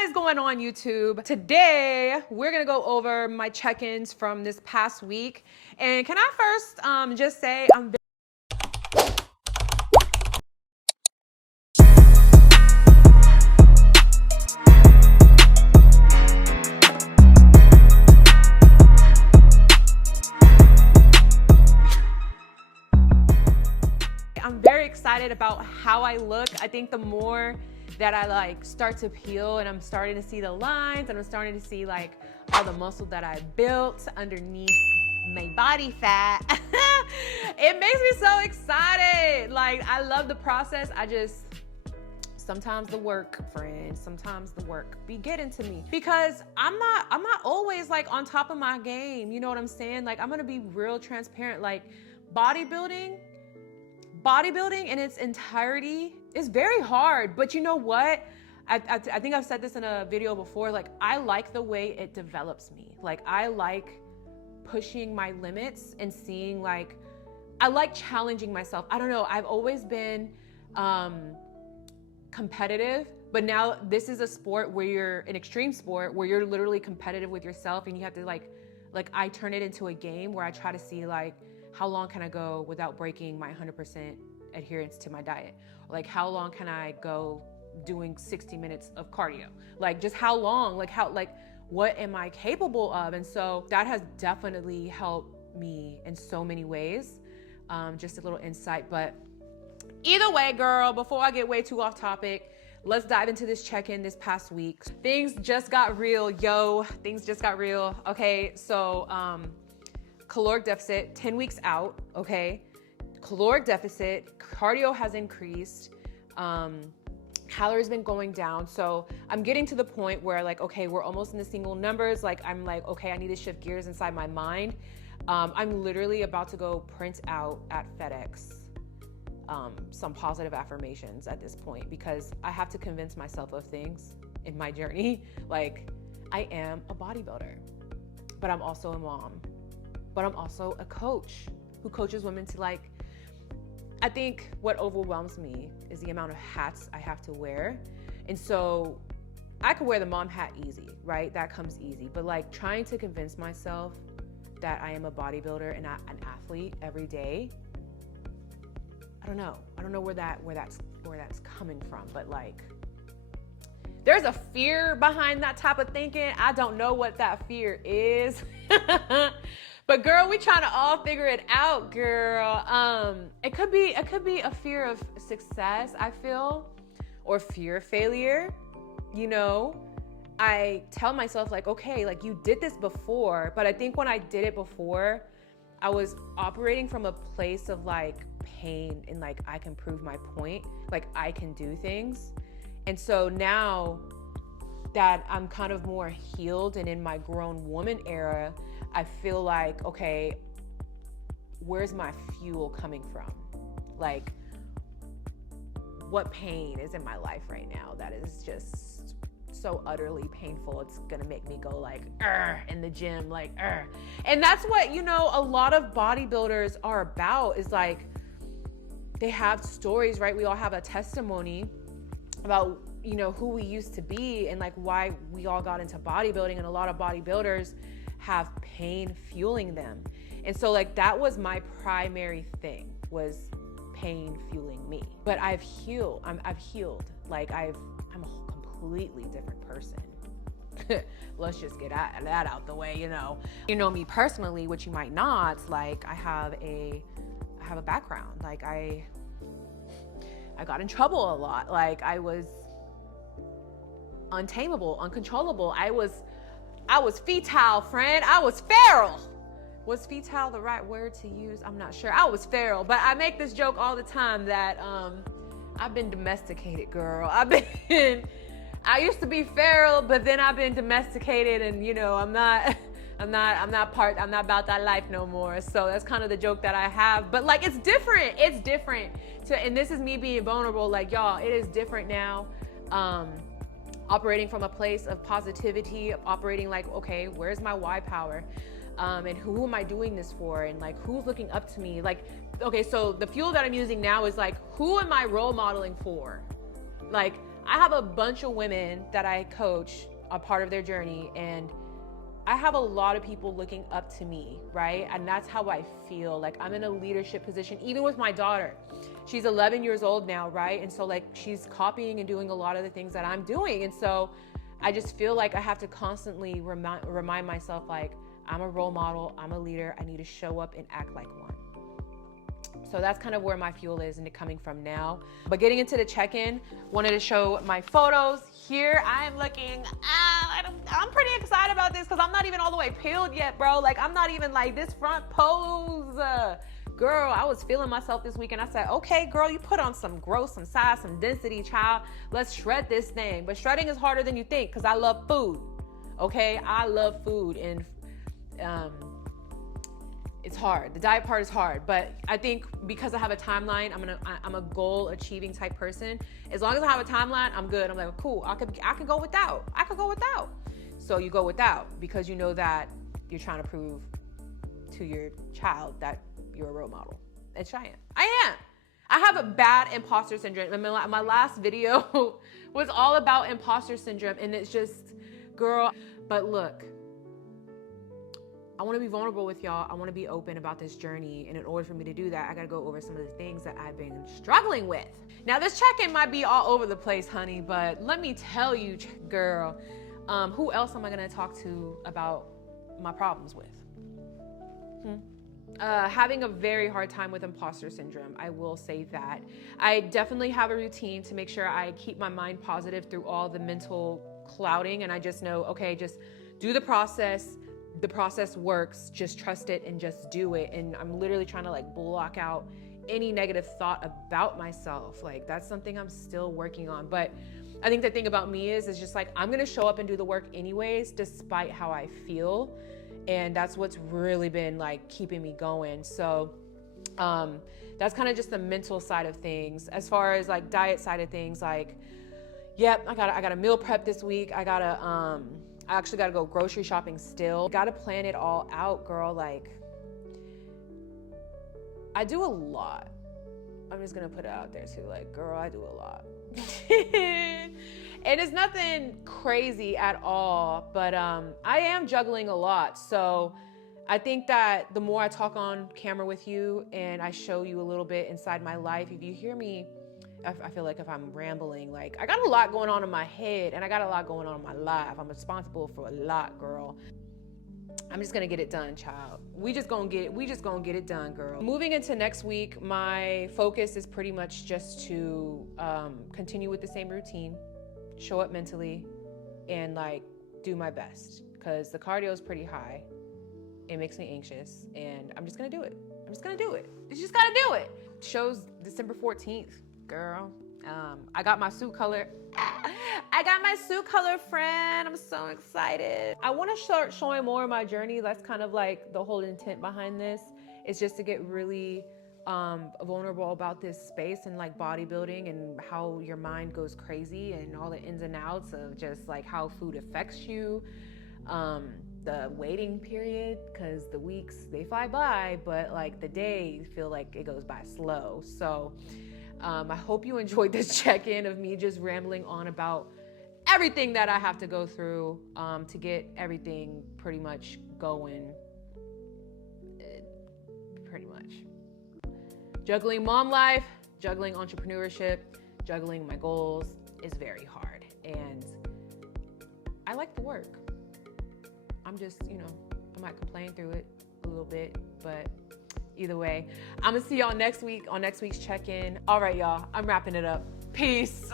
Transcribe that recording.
What is going on, YouTube? Today, we're gonna go over my check-ins from this past week. And can I first just say I'm very excited about how I look. I think the more that I start to peel and I'm starting to see the lines and I'm starting to see like all the muscle that I built underneath my body fat, it makes me so excited. Like, I love the process. Sometimes the work, friends, sometimes the work be getting to me because I'm not always like on top of my game. You know what I'm saying? Like, I'm gonna be real transparent. Like, bodybuilding in its entirety is very hard, but you know what? I think I've said this in a video before. Like, I like the way it develops me. Like, I like pushing my limits and seeing, like, I like challenging myself. I don't know. I've always been competitive, but now this is a sport where you're an extreme sport where you're literally competitive with yourself, and you have to like I turn it into a game where I try to see like, how long can I go without breaking my 100% adherence to my diet? Like, how long can I go doing 60 minutes of cardio? Like, just how long? Like, what am I capable of? And so that has definitely helped me in so many ways. Just a little insight. But either way, girl, before I get way too off topic, let's dive into this check-in this past week. Things just got real, yo. Things just got real. Okay, so caloric deficit, 10 weeks out, okay? Caloric deficit, cardio has increased, calories been going down. So I'm getting to the point where, like, okay, we're almost in the single numbers. Like, I'm like, okay, I need to shift gears inside my mind. I'm literally about to go print out at FedEx some positive affirmations at this point, because I have to convince myself of things in my journey. Like, I am a bodybuilder, but I'm also a mom. But I'm also a coach who coaches women to, like, I think what overwhelms me is the amount of hats I have to wear. And so I could wear the mom hat easy, right? That comes easy. But like, trying to convince myself that I am a bodybuilder and not an athlete every day, I don't know. I don't know where that's coming from, but like, there's a fear behind that type of thinking. I don't know what that fear is. But girl, we trying to all figure it out, girl. It could be a fear of success, I feel, or fear of failure. You know, I tell myself like, okay, like, you did this before, but I think when I did it before, I was operating from a place of like pain and like, I can prove my point, like I can do things. And so now that I'm kind of more healed and in my grown woman era, I feel like, okay, where's my fuel coming from? Like, what pain is in my life right now that is just so utterly painful? It's gonna make me go like, in the gym, like, And that's what, you know, a lot of bodybuilders are about, is like, they have stories, right? We all have a testimony about, you know, who we used to be and like why we all got into bodybuilding. And a lot of bodybuilders have pain fueling them. And so like, that was my primary thing, was pain fueling me. But I've healed. I've healed. Like, I'm a completely different person. Let's just get that out the way, you know. You know me personally, which you might not. Like, I have a background. Like, I got in trouble a lot. Like, I was untamable, uncontrollable. I was fetal, friend. I was feral. Was fetal the right word to use? I'm not sure. I was feral, but I make this joke all the time that I've been domesticated, girl. I used to be feral, but then I've been domesticated, and you know, I'm not about that life no more. So that's kind of the joke that I have. But like, it's different. And this is me being vulnerable. Like, y'all, it is different now. Operating from a place of positivity, operating like, okay, where's my why power? And who am I doing this for? And like, who's looking up to me? Like, okay, so the fuel that I'm using now is like, who am I role modeling for? Like, I have a bunch of women that I coach, a part of their journey, and I have a lot of people looking up to me, right? And that's how I feel. Like I'm in a leadership position, even with my daughter. She's 11 years old now, right? And so like she's copying and doing a lot of the things that I'm doing. And so I just feel like I have to constantly remind myself, like, I'm a role model, I'm a leader, I need to show up and act like one. So that's kind of where my fuel is and it coming from now. But getting into the check-in, wanted to show my photos. Here I am looking, I'm pretty excited about this because I'm not even all the way peeled yet, bro. Like I'm not even like this front pose. Girl, I was feeling myself this week and I said, okay, girl, you put on some growth, some size, some density, child. Let's shred this thing. But shredding is harder than you think because I love food, okay? I love food and it's hard. The diet part is hard, but I think because I have a timeline, I'm a goal achieving type person. As long as I have a timeline, I'm good. I'm like, cool, I could go without. I could go without. So you go without because you know that you're trying to prove to your child that you're a role model. Which I am. I have a bad imposter syndrome. My last video was all about imposter syndrome and it's just, girl, but look, I want to be vulnerable with y'all. I want to be open about this journey. And in order for me to do that, I got to go over some of the things that I've been struggling with. Now, this check-in might be all over the place, honey, but let me tell you, girl, who else am I going to talk to about my problems with? Having a very hard time with imposter syndrome. I will say that. I definitely have a routine to make sure I keep my mind positive through all the mental clouding. And I just know, okay, just do the process. The process works, just trust it and just do it. And I'm literally trying to like block out any negative thought about myself. Like that's something I'm still working on. But I think the thing about me is just like, I'm going to show up and do the work anyways, despite how I feel. And that's what's really been like keeping me going. So that's kind of just the mental side of things. As far as like diet side of things, like, yep, I got a meal prep this week. I actually got to go grocery shopping still. Got to plan it all out, girl. Like, I do a lot. I'm just going to put it out there too. Like, girl, I do a lot. And it's nothing crazy at all, but I am juggling a lot. So I think that the more I talk on camera with you and I show you a little bit inside my life, if you hear me, I feel like if I'm rambling, like I got a lot going on in my head and I got a lot going on in my life. I'm responsible for a lot, girl. I'm just gonna get it done, child. We just gonna get it done, girl. Moving into next week, my focus is pretty much just to continue with the same routine, show up mentally, and like do my best. Cause the cardio is pretty high. It makes me anxious, and I'm just gonna do it. You just gotta do it. Show's December 14th. Girl, I got my suit color. I got my suit color, friend. I'm so excited. I want to start showing more of my journey. That's kind of like the whole intent behind this. It's just to get really vulnerable about this space and like bodybuilding and how your mind goes crazy and all the ins and outs of just like how food affects you. The waiting period, because the weeks, they fly by, but like the day feel like it goes by slow. So I hope you enjoyed this check-in of me just rambling on about everything that I have to go through to get everything pretty much going. Pretty much. Juggling mom life, juggling entrepreneurship, juggling my goals is very hard. And I like the work. I'm just, I might complain through it a little bit, but either way, I'm gonna see y'all next week on next week's check-in. All right, y'all, I'm wrapping it up. Peace.